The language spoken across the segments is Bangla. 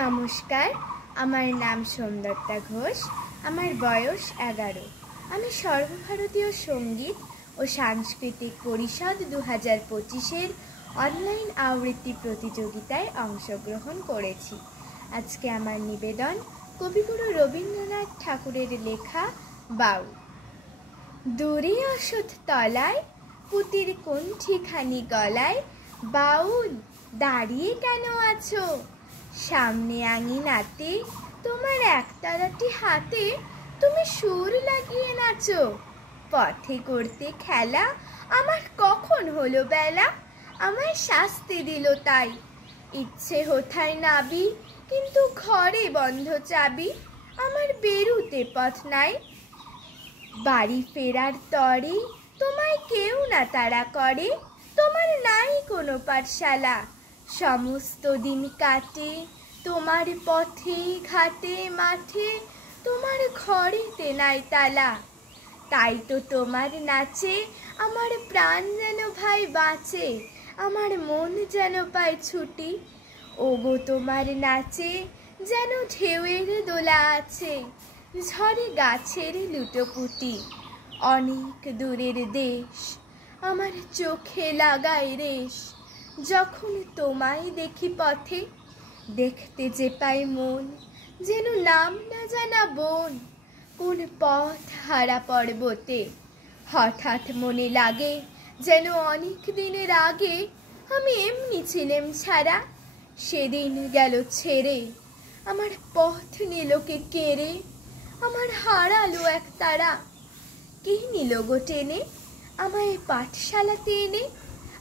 নমস্কার, আমার নাম সোমদত্তা ঘোষ। আমার বয়স 11। আমি সর্বভারতীয় সঙ্গীত ও সাংস্কৃতিক পরিষদ 2025-এর অনলাইন আবৃত্তি প্রতিযোগিতায় অংশগ্রহণ করেছি। আজকে আমার নিবেদন কবিগুরু রবীন্দ্রনাথ ঠাকুরের লেখা বাউল। দূরে অশ্বত্থ তলায় পুতির কণ্ঠিখানি গলায়, বাউল দাঁড়িয়ে কেন আছো? সামনে আঙিনাতে তোমার একতারাটি হাতে, তুমি সুর লাগিয়ে নাচো। পথে করতে খেলা, আমার কখন হলো বেলা? আমায় শাস্তি দিল তাই। ইচ্ছে হোথায় নাবি, কিন্তু ঘরে বন্ধ চাবি। আমার বেরুতে পথ নাই। বাড়ি ফেরার তরে তোমায় কেউ না তাড়া করে। তোমার নাই কোনো পাঠশালা, সমস্ত দিন কাটে তোমার পথে ঘাটে মাঠে। তোমার ঘরেতে নাই তালা, তাই তো তোমার নাচে আমার প্রাণ যেন ভাই বাঁচে, আমার মন যেন পায় ছুটি। ওগো তোমার নাচে যেন ঢেউয়ের দোলা আছে, ঝড়ে গাছের লুটোপুটি। অনেক দূরের দেশ আমার চোখে লাগায় রেশ, যখন তোমায় দেখি পথে। দেখতে যে পাই মন যেন নাম না জানা বন, কোন পথ হারা পর্বতে। হঠাৎ মনে লাগে যেন অনেক দিনের আগে আমি এমনি ছিলাম ছাড়া। সেদিন গেল ছেড়ে, আমার পথ নিল কে কেড়ে। আমার হারালো এক তারা, কে নিল গো টেনে? আমায় পাঠশালাতে এনে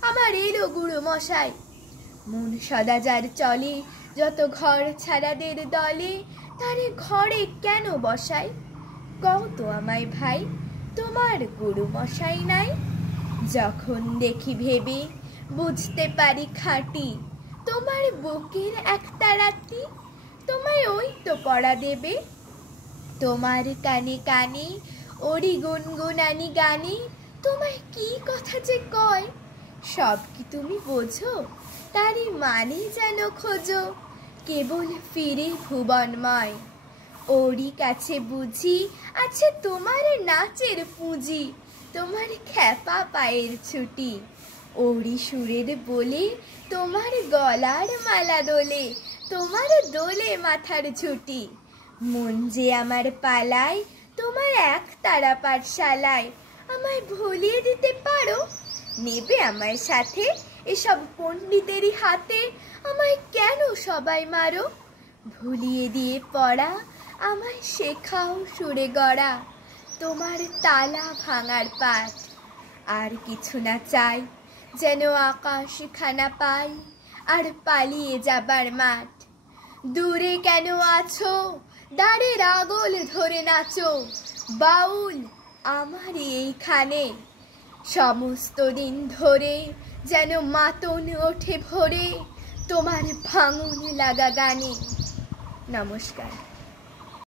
আমার এলো গুরু মশাই। মন সদা যার চলে, যত ঘর ছাড়াদের দলে, তারে ঘরে কেন বসাই? কও তো আমায় ভাই, তোমার গুরু মশাই নাই? যখন দেখি ভেবে বুঝতে পারি খাঁটি, তোমার বুকের একটা রাতি তোমায় ওই তো পড়া দেবে। তোমার কানে কানে ওরি গুনগুনানি গানে, তোমায় কি কথা যে কয়, সব কি তুমি বোঝো? তারই মানে যেন খোঁজো, কেবল ফিরে ভুবনময়। ওরই কাছে বুঝি আছে তোমার নাচের পুঁজি, তোমার খ্যাপা পায়ের ছুটি। ওরই সুরের বলে তোমার গলার মালা দোলে, তোমার দোলে মাথার ঝুটি। মন যে আমার পালায় তোমার এক তারা পাঠশালায়, আমায় ভুলিয়ে দিতে পারো? নেবে আমায় সাথে এসব পণ্ডিতেরই হাতে? আমায় কেন সবাই মারো? ভুলিয়ে দিয়ে পড়া আমায় শেখাও সুরে গড়া, তোমার তালা ভাঙার পাঠ। আর কিছু না চাই, যেন আকাশ খানা পাই আর পালিয়ে যাবার মাঠ। দূরে কেন আছো? দাঁড়ের আগল ধরে নাচো। বাউল আমারই এইখানে, সমস্ত দিন ধরে যেন মাতন ওঠে ভোরে তোমার ভাঙন লাগা গানে। নমস্কার।